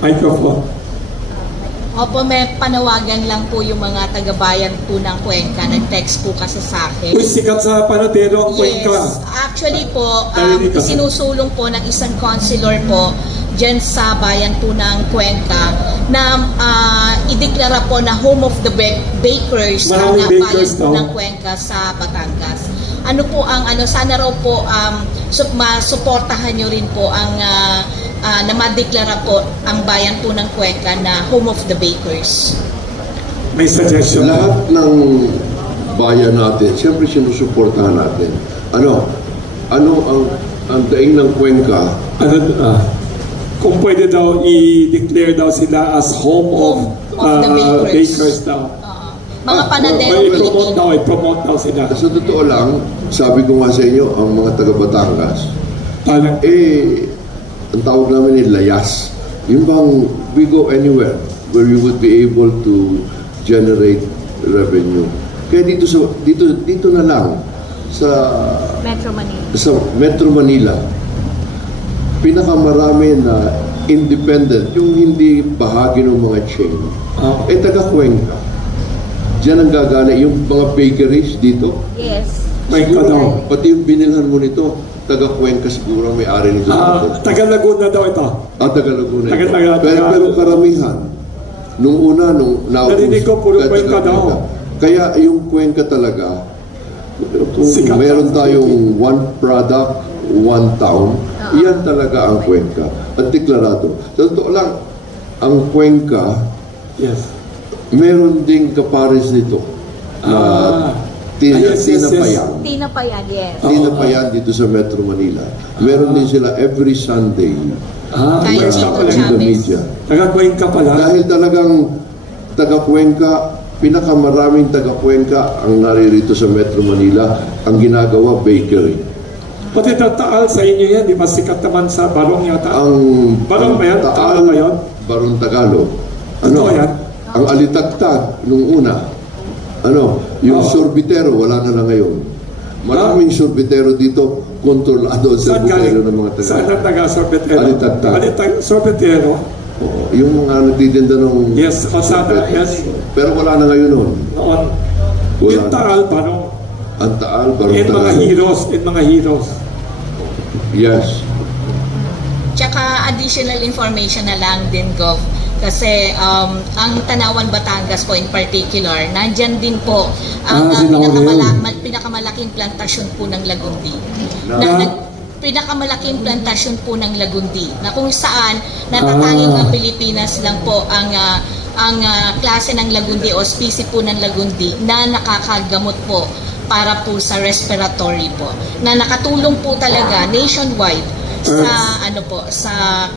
Microphone. Opo, may panawagan lang po yung mga taga-bayan po ng Cuenca. Nag-text po kasi sa akin. Uy, sikat sa panadero ang Cuenca. Yes, actually po, sinusulong po ng isang councilor po dyan sa bayan po ng Cuenca na ideklara po na home of the bakers ang bayan po ng Cuenca sa Batangas. Ano po ang sana raw po masuportahan nyo rin po ang na madeklara po ang bayan po ng Cuenca na home of the bakers. May suggestion. Lahat ng bayan natin, siyempre sinusuportahan natin. Ano ang daing ng Cuenca? Kung pwede daw i-declare daw sila as home of the bakers daw. Mga panadero Pilipino. I-promote daw sila. Sa totoo lang, sabi ko nga sa inyo, ang mga taga-Batangas, ang tawag namin ni layas. Yung bang we go anywhere where you would be able to generate revenue. Kaya dito na lang sa Metro Manila, pinakamarami na independent, yung hindi bahagi ng mga chain, taga-Cuenca. Diyan ang gagana yung mga bakeries dito. Yes. Siguro, pati yung binilhan mo nito, taga-Cuenca siguro may-ari nito. Taga-Laguna daw ito. Taga-Laguna ito. Pero karamihan, nung narinig ko puro Cuenca daw. Kaya yung Cuenca talaga, kung meron tayong one product, one town, iyan talaga ang Cuenca. At deklarado. Sa totoo lang, ang Cuenca, meron ding kapares nito na Tinapayan. Tinapayan dito sa Metro Manila. Meron din sila every Sunday. Indonesia. Taga-Cuenca pala. Dahil talagang taga-Cuenca, pinakamaraming taga-Cuenca ang naririto sa Metro Manila, ang ginagawa bakery. Pati Taal sa inyo yan, di ba sikat naman sa Barong yata? Barong ba yan? Taal ba yan? Barong Tagalog. Ang Alitagtag nung una. Yung sorbitero, wala na lang ngayon. Maraming sorbitero dito, kontrolado ang sorbitero ng mga taga. Saan ang taga-sorbitero? Alitagtag. Sorbitero? Yung mga nagtitinda ng... Yes, pero wala na ngayon nun. Yung Taal, Barong. Ang Taal, Barong in mga heroes. Yes. Tsaka additional information na lang din, Gov. Kasi ang Tanawan, Batangas po in particular, nandyan din po ang pinakamalaking plantasyon po ng Lagundi. Pinakamalaking plantasyon po ng Lagundi na kung saan natatanging ang Pilipinas lang po ang klase ng Lagundi o species po ng Lagundi na nakakagamot po para po sa respiratory po. Na nakatulong po talaga nationwide sa sa